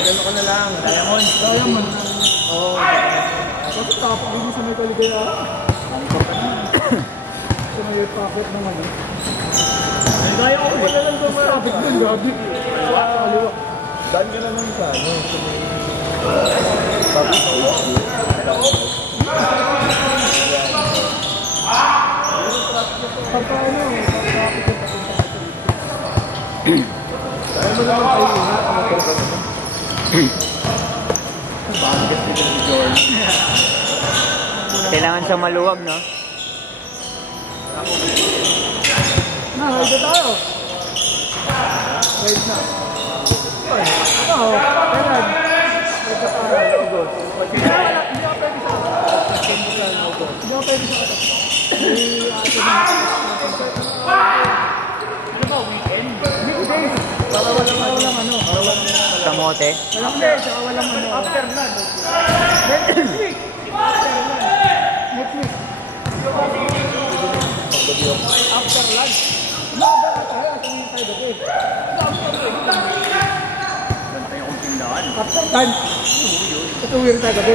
Gano'n ka na lang. Diamond. Diamond. Oo. Kasi tapak din sa may kaligaya. Angkor ka na. Sa may pocket naman eh. Gaya ko pa na lang dumaan. Traffic din, gabi. Daan ka naman sa ano. Sa may... Tapos pagka ano, traffic din. kaya mo naman tayo nga. Angkor ka naman. Bakit dito si Jordan? Kailangan sa maluwag, no? Na, ride na tayo. Ride na. Oo, kailan? Ride na tayo. Hindi ako pwede sa atas. Hindi ako pwede sa atas. Ano ba, weekend? Weekdays. Para walang ano. Kamote. Walang days, saka walang ano. After lunch. Next week. Next week. After lunch. Laban na tayo. Tumingin tayo gabi. Ganda yung tindahan. After lunch. Tumingin tayo gabi.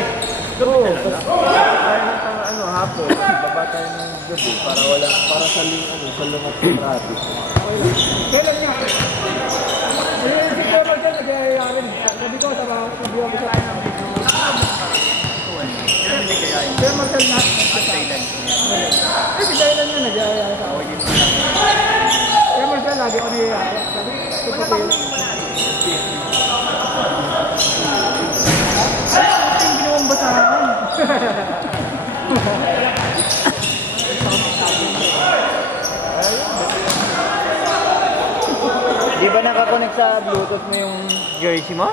Oo. Kaya na tayo ano, hapon. Baba tayo ng gabi para sa lungat ng traffic. Kailan nga? Si Kuya dyan, nagyayayarin. Sabi ko, sabi ko sa akin. Kaya Marcel na. Si Dailan nga, nagyayayarin sa akin. Kaya Marcel, lagi ko nagyayayarin. Sabi ko, papel. Yung ginawang basahan. Di ba nakakonect sa Bluetooth mo yung jersey mo?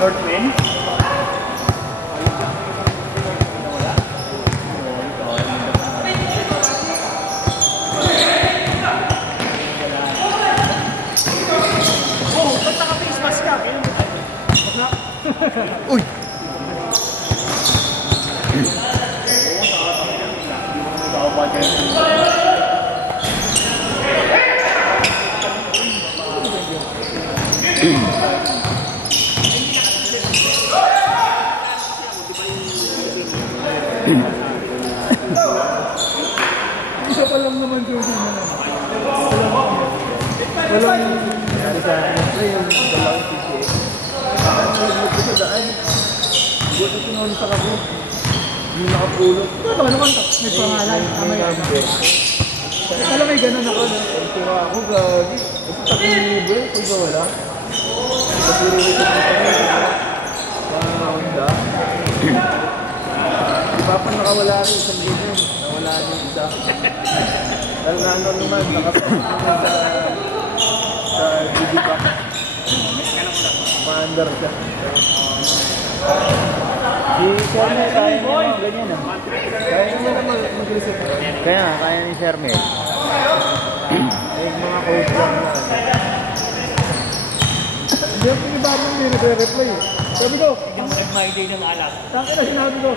Northwind? Oh, ba't naka-face mask ka? Uy! Isa pa lang naman yung walang Nangyari sa akin yung dalawang ticket. Nagmulog ko sa daan. Buti sinunsak ako. Hindi nakapulot. ito naman, may pangalan. May number. Alam may ganun ako. Kaya ako gagi. Kasi takong libre. Pag wala. Kasi rin ito sa Honda. Iba pa nakawala rin isang libre. Nawala rin isa. Dahil na ano naman, nakapagpunta sa Digipack. Commander siya. Si Shermel, kaya niya mga ganyan ah. Kaya naman naman mag-reset. Kaya ni Shermel. Yung mga code lang na. Hindi ako iba nang hindi nagre-reply. Sabi ko, Yung nag-my-day ng alat. tangin na sinabi ko,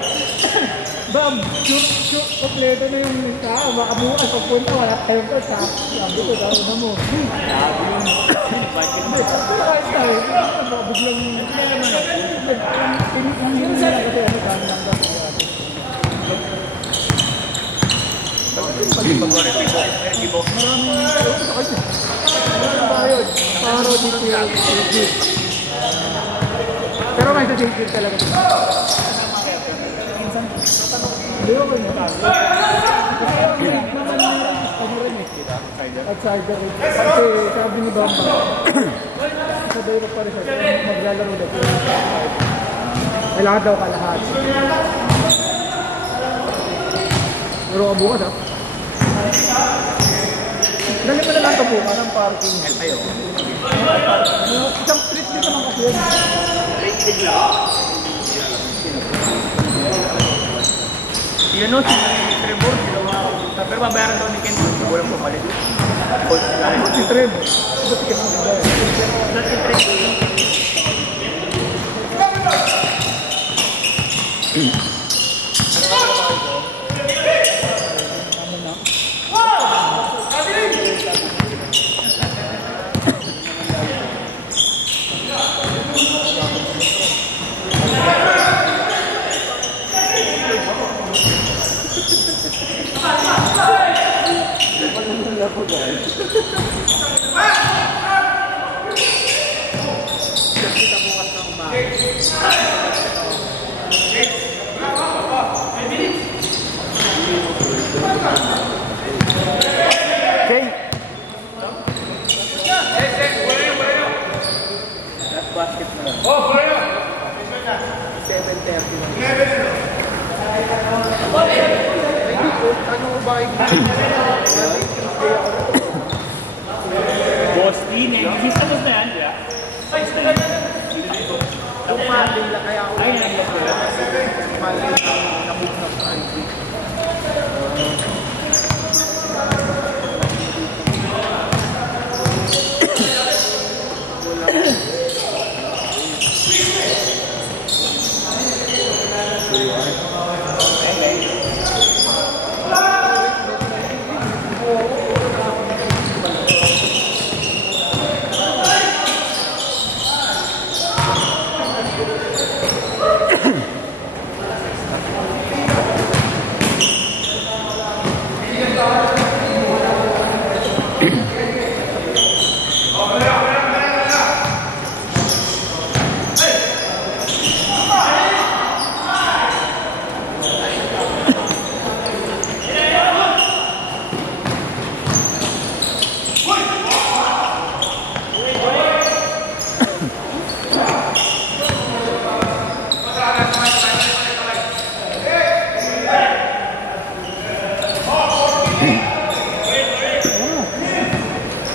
Bam, shoot, kompleto na yung lista. Baka bukas, pagpunta, wala tayong touch ha. Sabi ko, gawin na mo. Sabi yung Hindi, kahit tayo, biglang, hindi sana kasi ano, kami lang ba? Maraming sa kanya. Maraming tayo. Paro dito yung sigil. Pero may sa-sigil talaga. Hindi ko kanya. Kasi naman ano rin eh. Outsider rin. Kasi sabi ni Bamba, sa Dairo pa rin siya, maglalaro daw. Kailangan daw kalahat. Pero ka bukas ha. Dali mo na lang ito po, parang parking. Ayo. Isang street dito naman kasi yun. Yun o, si Trevor, pero babayaran daw ni Ken, walang pumalit. Si Trev. Ito ticket mo ba? Si Trevor. ko guys. Kita bukas na umaga. Okay. That's basket na. 7:30 lang. Ano ba yung Boss din eh. Tapos na yan, di ba? yung Monday na kaya ako Monday na move na sa IT.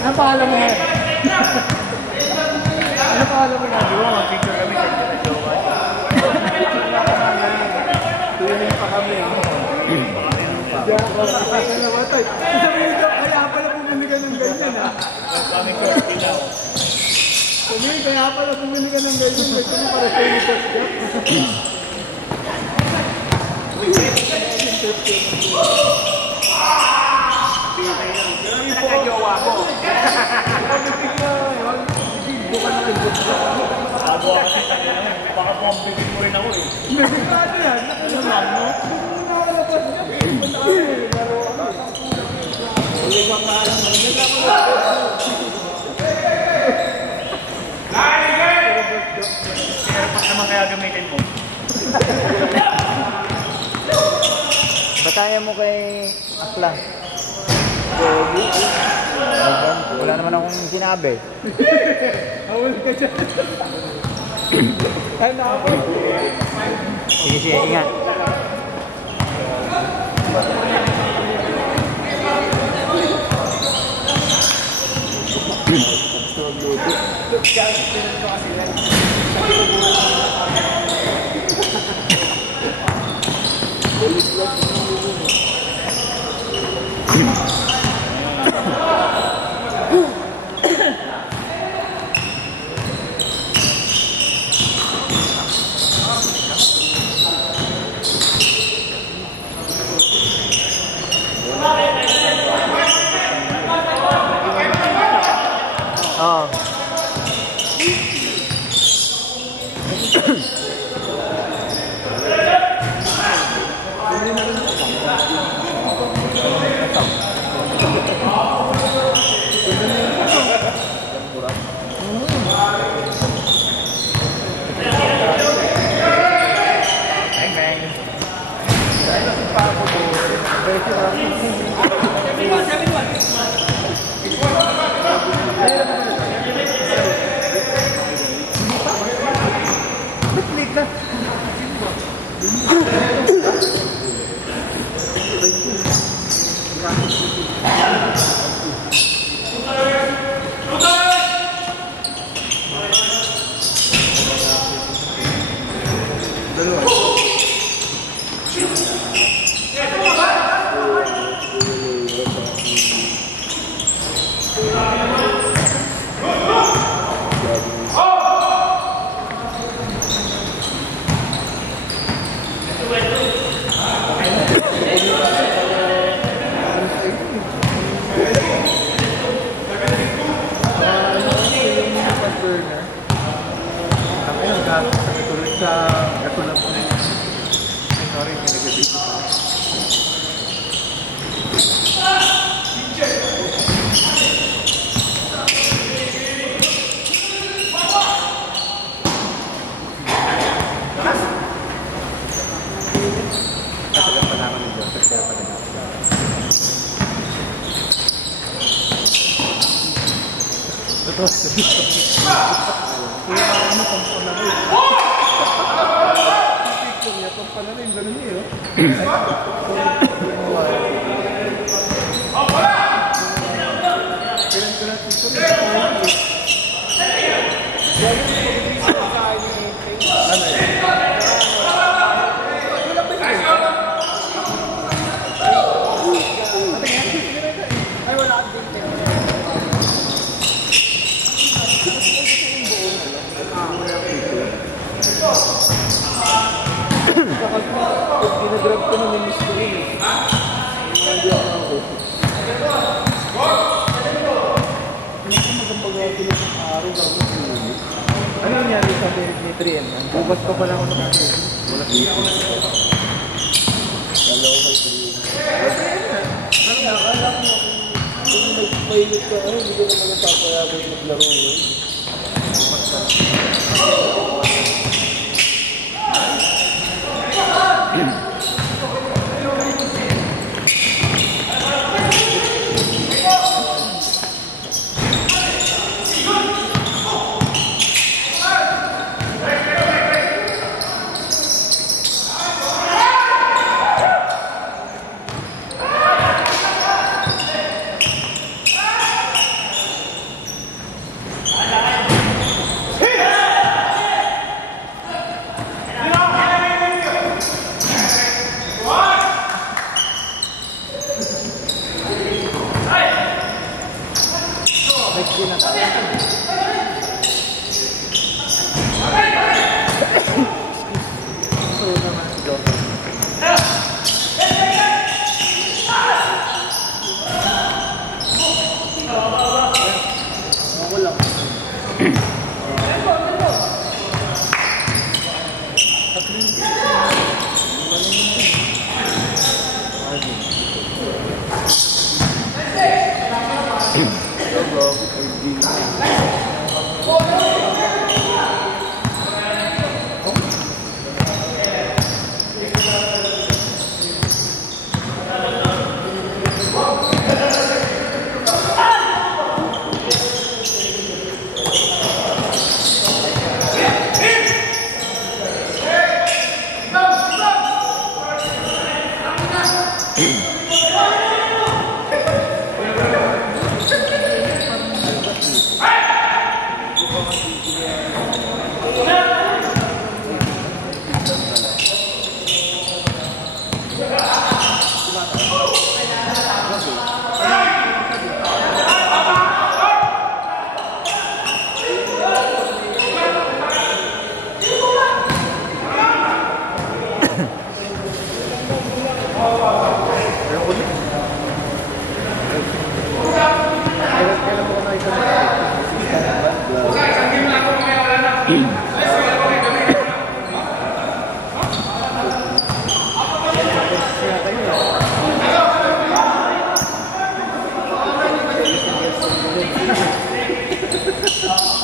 Ano pangalan mo nga? Ano pangalan mo nga? Di ba, mag-picture kami sa jowa. Tuwing pa kami. Kaya pala pumili ka ng ganyan ha? Kami short ilaw. Kaya pala pumili ka ng ganyan. Gusto mo para sa iyo sa Nakajowa ko. Baka po ang bibig mo rin ako eh. Ano yan? Ano lang, no? Nakalabas niya. Ulit ang maalam mo. Pero pa naman kaya gamitin mo. Batayan mo kay Akla. Wala naman akong sinabi. Hawal ka dyan. Ay, nakapag. Sige, sige, ingat. Oh. Sorry, Kasagat pa naman ng Joseph, kaya pa nila. Totoo. Kaya ano pang panalo. Picture niya, pang panalo yung ganun niya. Ginagrab ko na yung mystery. Hindi ako nakakot. Hindi ko magpapagawa ng araw na ako. Ano nangyari sa Derek ni Trian? Bukas pa pala ako nakakot. Wala dito. Dalaw kay Trian. Akala ko kung nag-pilot ka, hindi ko naman napapayagan maglaro yun. Bukas pa.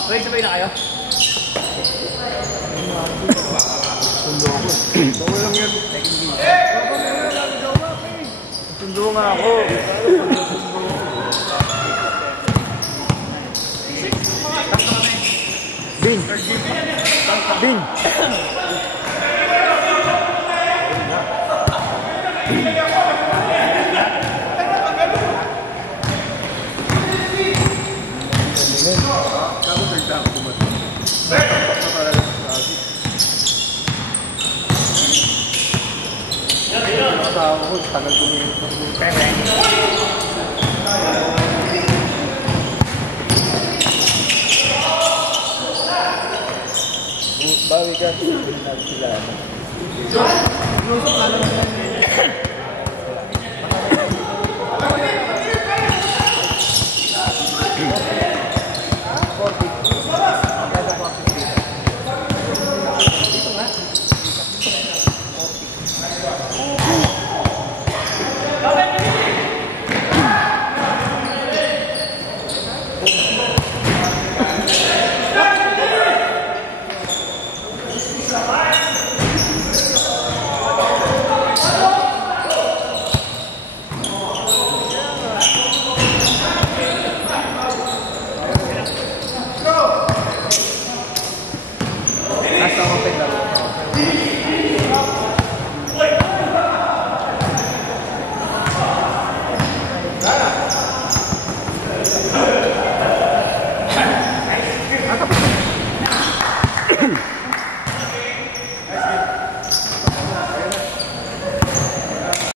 Wait, sabay na kayo? Bawa lang yan. Sundo nga ako. Bin! Bin! Tagal tumingin ng bawi ka sila.